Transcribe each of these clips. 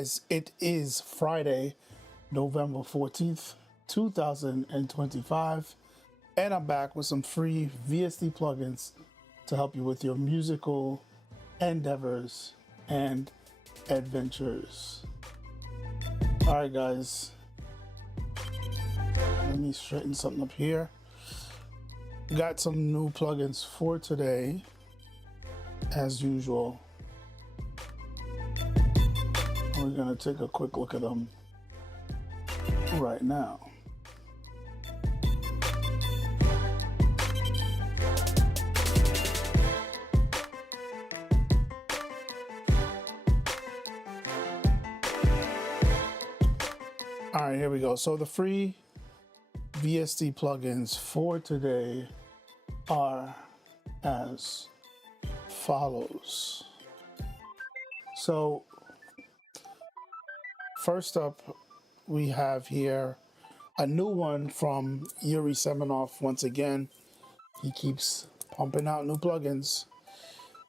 guys, it is Friday, November 14th, 2025, and I'm back with some free VST plugins to help you with your musical endeavors and adventures. All right, guys, let me straighten something up here. Got some new plugins for today, as usual. We're gonna take a quick look at them right now. All right, here we go. So the free VST plugins for today are as follows. So first up, we have here a new one from Yuri Semenov. Once again, he keeps pumping out new plugins.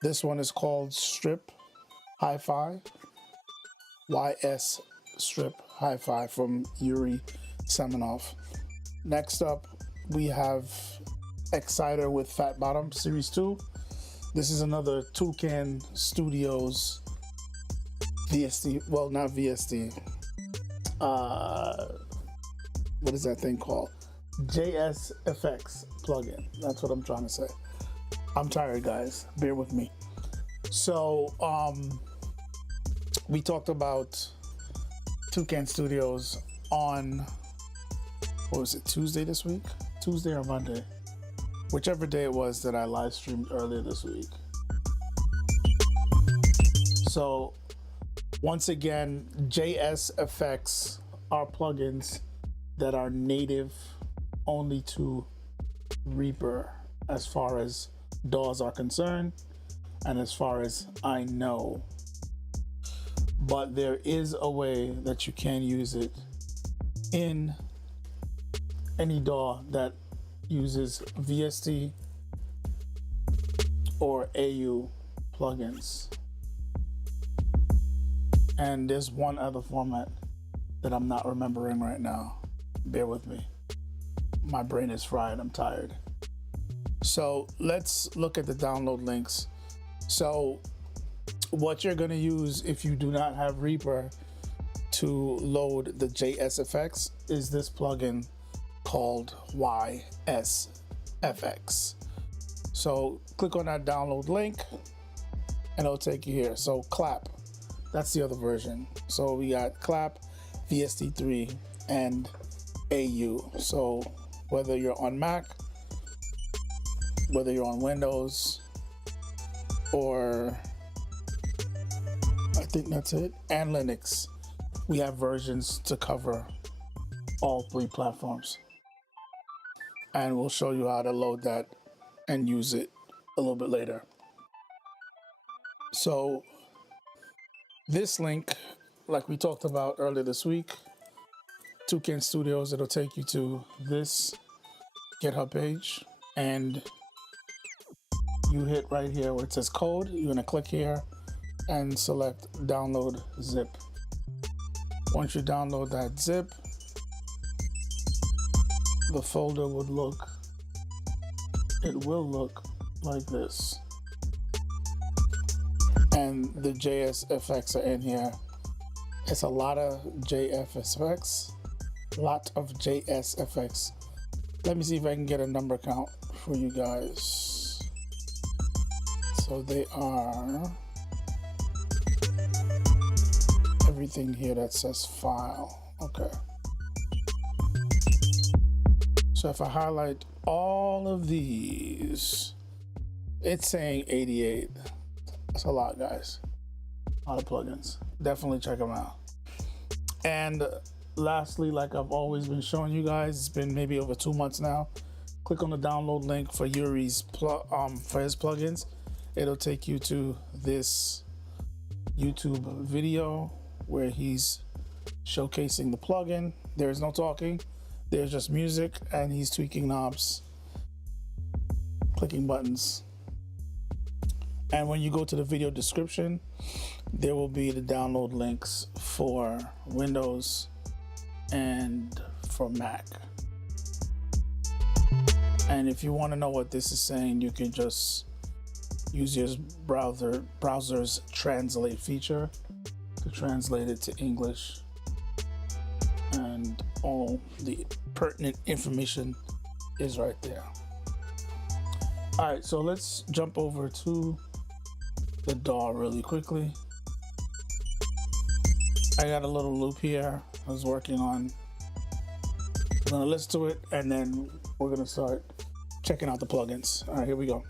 This one is called Strip Hi-Fi, YS Strip Hi-Fi from Yuri Semenov. Next up, we have Exciter with Fat Bottom Series 2. This is another Tukan Studios VST, well, not VST. What is that thing called? JSFX plugin. That's what I'm trying to say. I'm tired, guys. Bear with me. So, we talked about Tukan Studios on, what was it, Tuesday this week? Tuesday or Monday? Whichever day it was that I live streamed earlier this week. So, once again, JSFX are plugins that are native only to Reaper as far as DAWs are concerned and as far as I know. But there is a way that you can use it in any DAW that uses VST or AU plugins. And there's one other format that I'm not remembering right now. Bear with me. My brain is fried, I'm tired. So let's look at the download links. So what you're gonna use if you do not have Reaper to load the JSFX is this plugin called YSFX. So click on that download link and it'll take you here. So Clap. That's the other version. So we got Clap, VST3, and AU. So whether you're on Mac, whether you're on Windows, or I think that's it, and Linux, we have versions to cover all three platforms. And we'll show you how to load that and use it a little bit later. So this link, like we talked about earlier this week, Tukan Studios, it'll take you to this GitHub page, and you hit right here where it says code. You're gonna click here and select download zip. Once you download that zip, the folder will look like this. And the JSFX are in here. It's a lot of JSFX. Let me see if I can get a number count for you guys. So they are everything here that says file. Okay. So if I highlight all of these, it's saying 88. That's a lot, guys. A lot of plugins. Definitely check them out. And lastly, like I've always been showing you guys, it's been maybe over 2 months now. Click on the download link for Yuri's for his plugins. It'll take you to this YouTube video where he's showcasing the plugin. There's no talking. There's just music, and he's tweaking knobs, clicking buttons. And when you go to the video description, there will be the download links for Windows and for Mac. And if you want to know what this is saying, you can just use your browser's translate feature to translate it to English, and all the pertinent information is right there. All right, so let's jump over to the DAW really quickly. I got a little loop here I was working on. I'm gonna listen to it and then we're gonna start checking out the plugins. All right, here we go.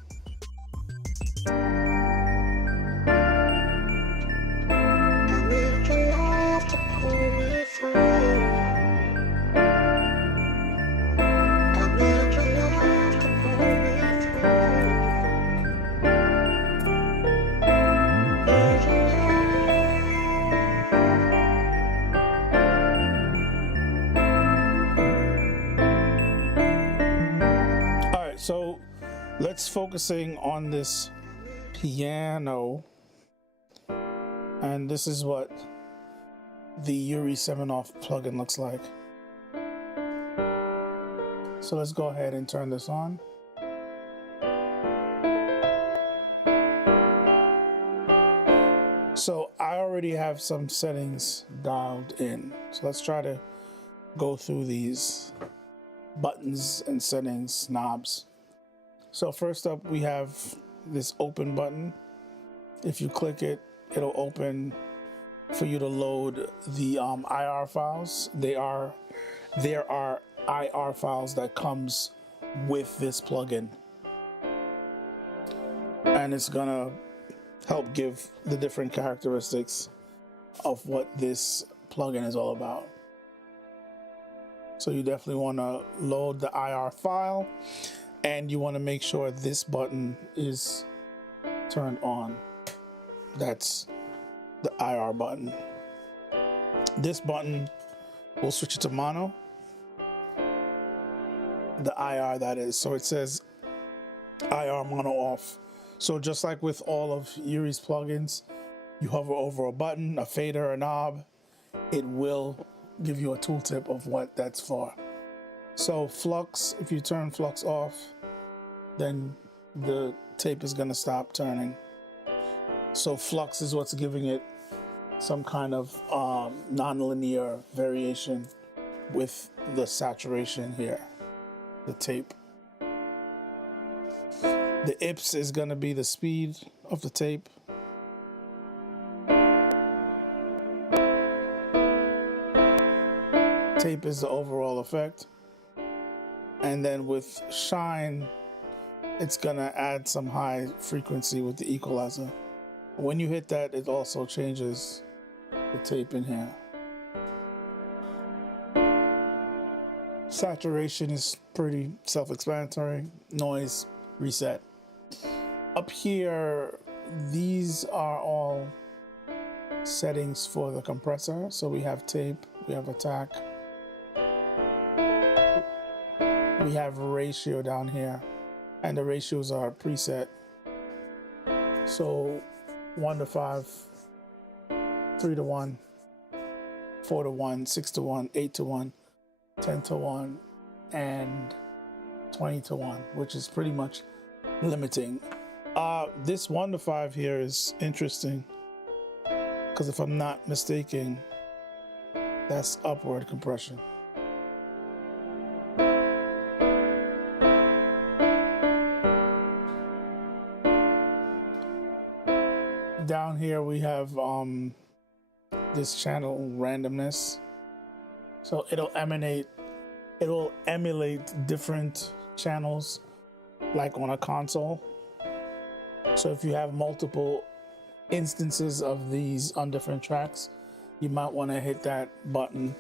So let's focusing on this piano, and this is what the Yuri Semenov plugin looks like. So let's go ahead and turn this on. So I already have some settings dialed in. So let's try to go through these buttons and settings knobs. So first up, we have this open button. If you click it, it'll open for you to load the IR files. There are IR files that comes with this plugin, and it's gonna help give the different characteristics of what this plugin is all about. So you definitely want to load the IR file, and you want to make sure this button is turned on. That's the IR button. This button will switch it to mono. The IR, that is. So it says IR mono off. So just like with all of Yuri's plugins, you hover over a button, a fader, a knob, it will give you a tooltip of what that's for. So flux, if you turn flux off, then the tape is gonna stop turning. So flux is what's giving it some kind of non-linear variation with the saturation here, the tape. The IPS is gonna be the speed of the tape. Tape is the overall effect. And then with shine, it's gonna add some high frequency with the equalizer. When you hit that, it also changes the tape in here. Saturation is pretty self-explanatory. Noise, reset. Up here, these are all settings for the compressor. So we have tape, we have attack, we have ratio down here, and the ratios are preset. So 1:5, 3:1, 4:1, 6:1, 8:1, 10:1, and 20:1, which is pretty much limiting. This 1:5 here is interesting because if I'm not mistaken, that's upward compression. Down here we have this channel randomness. So it'll emulate different channels like on a console. So if you have multiple instances of these on different tracks, you might want to hit that button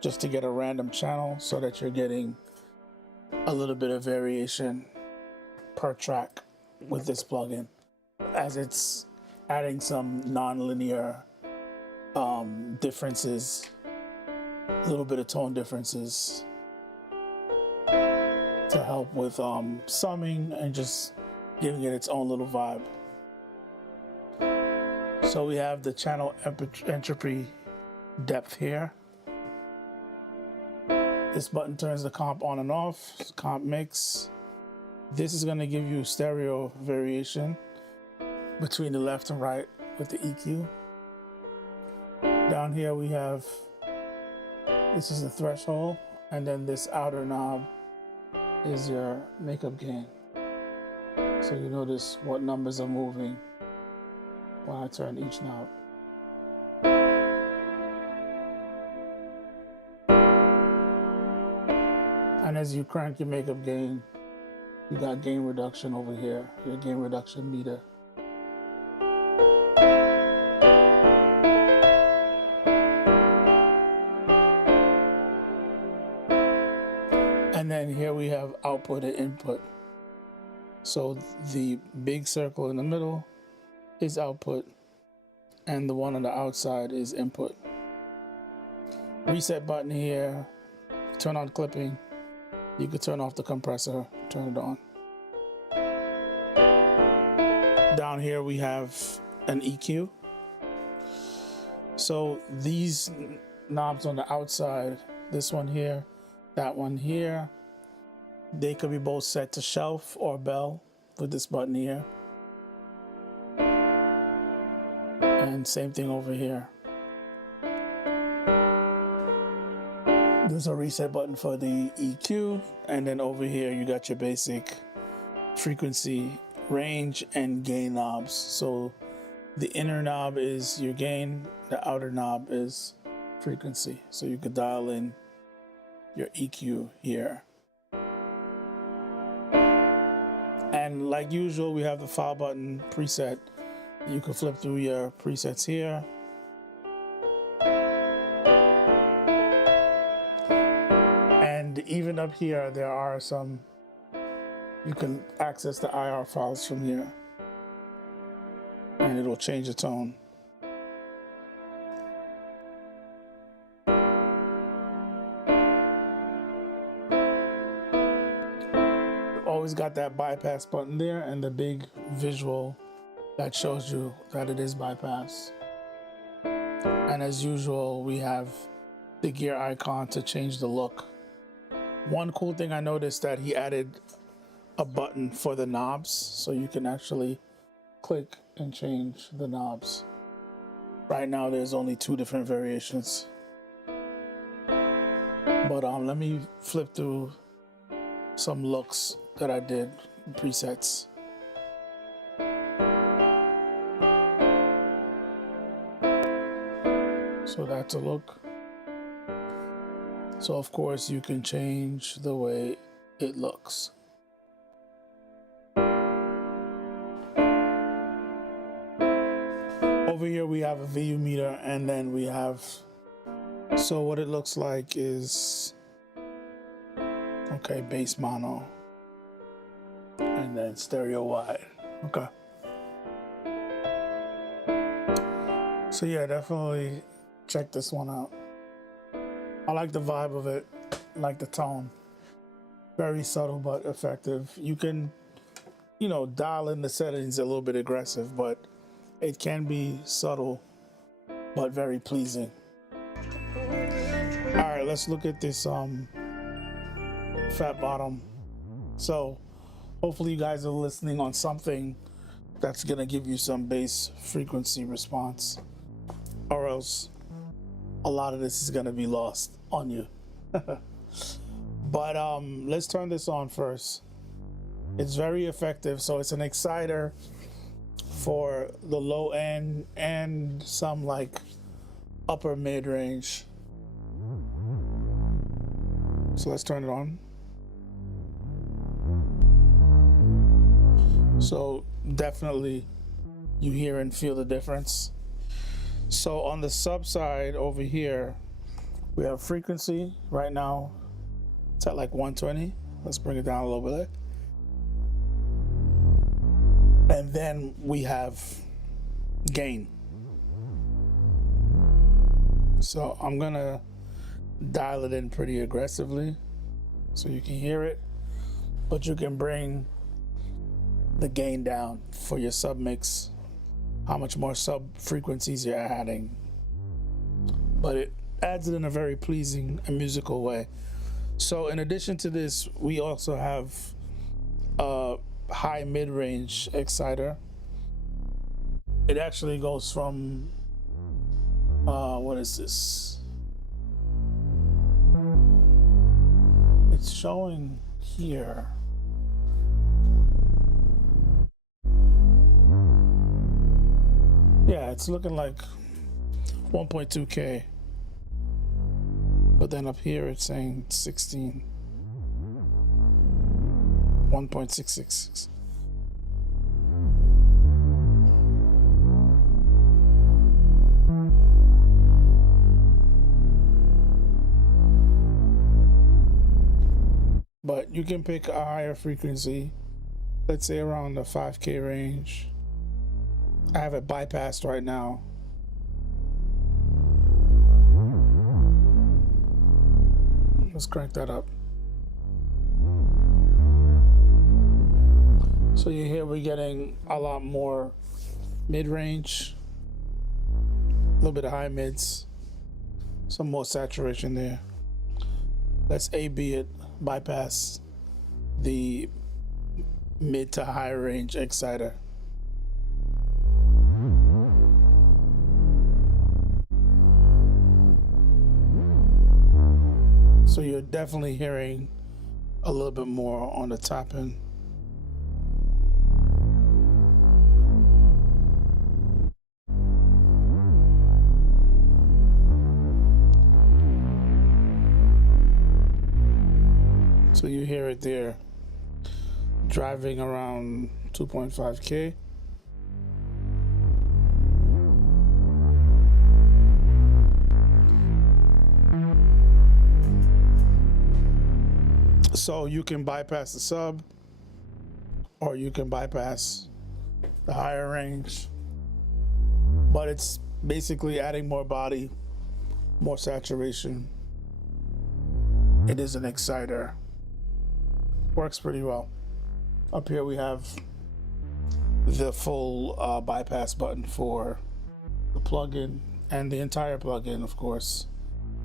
just to get a random channel so that you're getting a little bit of variation per track with this plugin, as it's adding some non-linear differences, a little bit of tone differences to help with summing and just giving it its own little vibe. So we have the channel entropy depth here. This button turns the comp on and off, comp mix. This is going to give you stereo variation between the left and right with the EQ. Down here we have, this is the threshold, and then this outer knob is your makeup gain. So you notice what numbers are moving when I turn each knob. And as you crank your makeup gain, you got gain reduction over here, your gain reduction meter. And then here we have output and input. So the big circle in the middle is output, and the one on the outside is input. Reset button here, turn on clipping. You could turn off the compressor, turn it on. Down here we have an EQ. So these knobs on the outside, this one here, that one here, they could be both set to shelf or bell with this button here. And same thing over here. There's a reset button for the EQ, and then over here you got your basic frequency, range, and gain knobs. So the inner knob is your gain, the outer knob is frequency. So you could dial in your EQ here. And like usual, we have the file button preset. You can flip through your presets here. And even up here, there are some, you can access the IR files from here, and it'll change the tone. Always got that bypass button there and the big visual that shows you that it is bypass. And as usual, we have the gear icon to change the look. One cool thing I noticed that he added a button for the knobs, so you can actually click and change the knobs. Right now there's only 2 different variations. But let me flip through some looks that I did, presets. So that's a look. So of course you can change the way it looks. Over here we have a VU meter, and then we have, so what it looks like is, okay, bass mono, and then stereo wide. Okay. So yeah, definitely check this one out. I like the vibe of it, I like the tone. Very subtle but effective. You can, you know, dial in the settings a little bit aggressive, but it can be subtle but very pleasing. All right, let's look at this fat bottom. So hopefully you guys are listening on something that's gonna give you some bass frequency response, or else a lot of this is gonna be lost on you. But let's turn this on first. It's very effective. So it's an exciter for the low end and some like upper mid range. So let's turn it on. So definitely you hear and feel the difference. So on the sub side over here, we have frequency. Right now it's at like 120. Let's bring it down a little bit. And then we have gain. So I'm gonna dial it in pretty aggressively so you can hear it, but you can bring the gain down for your sub mix how much more sub frequencies you're adding, but it adds it in a very pleasing and musical way. So in addition to this, we also have a high mid-range exciter. It actually goes from what is this? It's showing here. Yeah, it's looking like 1.2K. But then up here it's saying 16. 1.666. But you can pick a higher frequency, let's say around the 5K range. I have it bypassed right now. Let's crank that up. So you hear we're getting a lot more mid-range, a little bit of high mids, some more saturation there. Let's A/B it, bypass the mid to high range exciter. So you're definitely hearing a little bit more on the top end. So you hear it there, driving around 2.5K. So you can bypass the sub, or you can bypass the higher range, but it's basically adding more body, more saturation. It is an exciter. Works pretty well. Up here we have the full bypass button for the plugin, and the entire plugin, of course,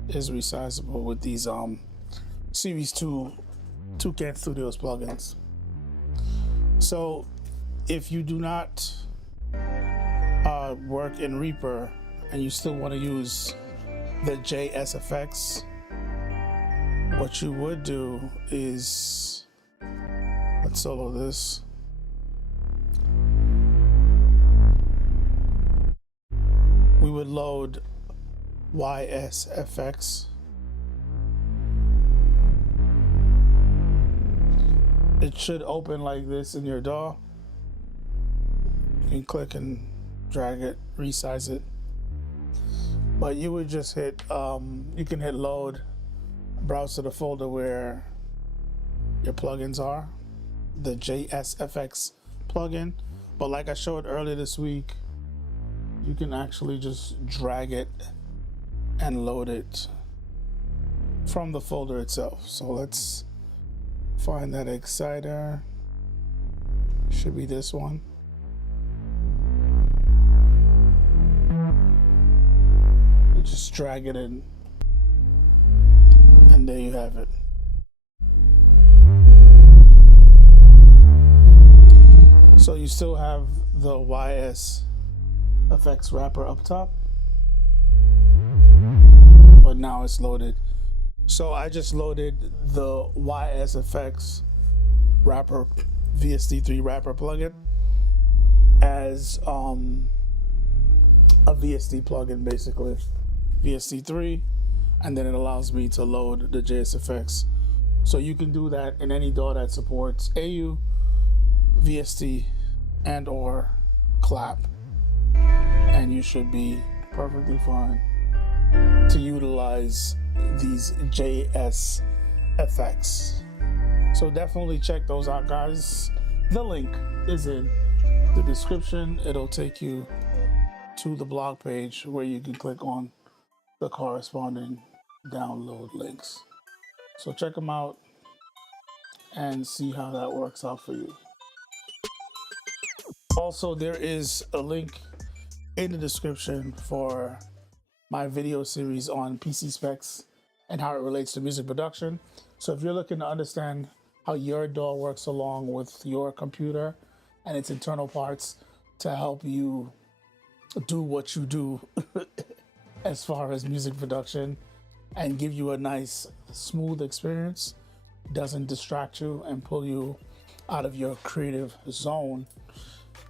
is resizable with these Series 2 Tukan Studios plugins. So if you do not work in Reaper and you still want to use the JSFX, what you would do is, let's solo this. We would load YSFX. It should open like this in your DAW. You can click and drag it, resize it. But you would just hit, you can hit load, browse to the folder where your plugins are, the JSFX plugin. But like I showed earlier this week, you can actually just drag it and load it from the folder itself. So let's find that exciter. Should be this one. You just drag it in, and there you have it. So you still have the YSFX wrapper up top, but now it's loaded. So I just loaded the YSFX wrapper, VST3 wrapper plugin as a VST plugin, basically VST3, and then it allows me to load the JSFX. So you can do that in any DAW that supports AU, VST, and or clap, and you should be perfectly fine to utilize these JSFX. So definitely check those out, guys. The link is in the description. It'll take you to the blog page where you can click on the corresponding download links. So check them out and see how that works out for you. Also, there is a link in the description for my video series on PC specs and how it relates to music production. So if you're looking to understand how your DAW works along with your computer and its internal parts to help you do what you do as far as music production and give you a nice smooth experience, doesn't distract you and pull you out of your creative zone,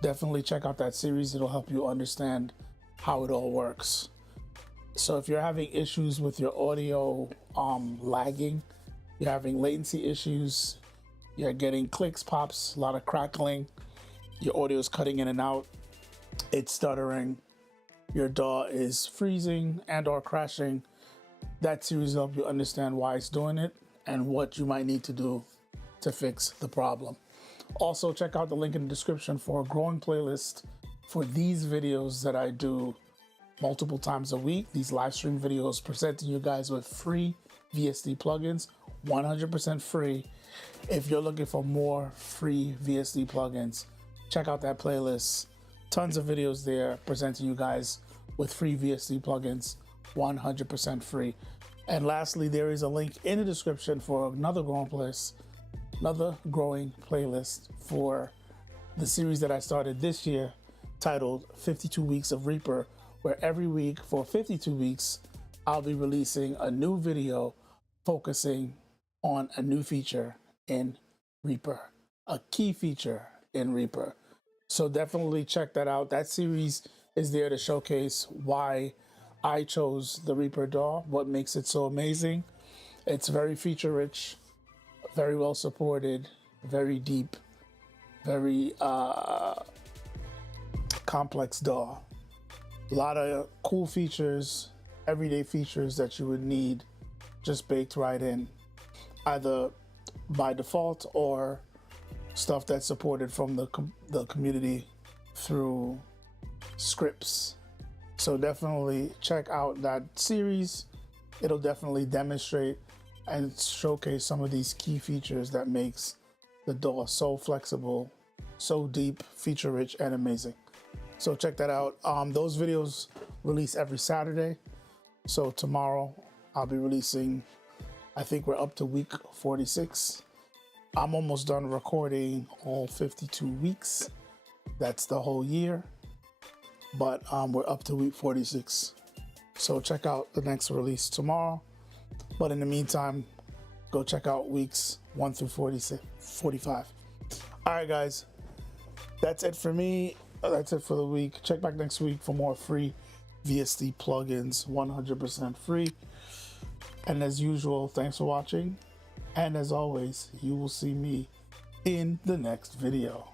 definitely check out that series. It'll help you understand how it all works. So if you're having issues with your audio lagging, you're having latency issues, you're getting clicks, pops, a lot of crackling, your audio is cutting in and out, it's stuttering, your DAW is freezing and or crashing, that series will help you understand why it's doing it and what you might need to do to fix the problem. Also, check out the link in the description for a growing playlist for these videos that I do multiple times a week. These live stream videos presenting you guys with free VST plugins, 100% free. If you're looking for more free VST plugins, check out that playlist. Tons of videos there presenting you guys with free VST plugins, 100% free. And lastly, there is a link in the description for another growing playlist for the series that I started this year titled 52 Weeks of Reaper, where every week for 52 weeks, I'll be releasing a new video focusing on a new feature in Reaper, a key feature in Reaper. So definitely check that out. That series is there to showcase why I chose the Reaper DAW, what makes it so amazing. It's very feature rich, very well supported, very deep, very complex DAW. A lot of cool features, everyday features that you would need just baked right in, either by default or stuff that's supported from the community through scripts. So definitely check out that series. It'll definitely demonstrate and showcase some of these key features that makes the DAW so flexible, so deep, feature rich, and amazing. So check that out. Those videos release every Saturday. So tomorrow I'll be releasing, I think we're up to week 46. I'm almost done recording all 52 weeks. That's the whole year. But we're up to week 46. So check out the next release tomorrow. But in the meantime, go check out weeks 1 through 45. All right, guys, that's it for me. That's it for the week. Check back next week for more free VST plugins, 100% free. And as usual, thanks for watching. And as always, you will see me in the next video.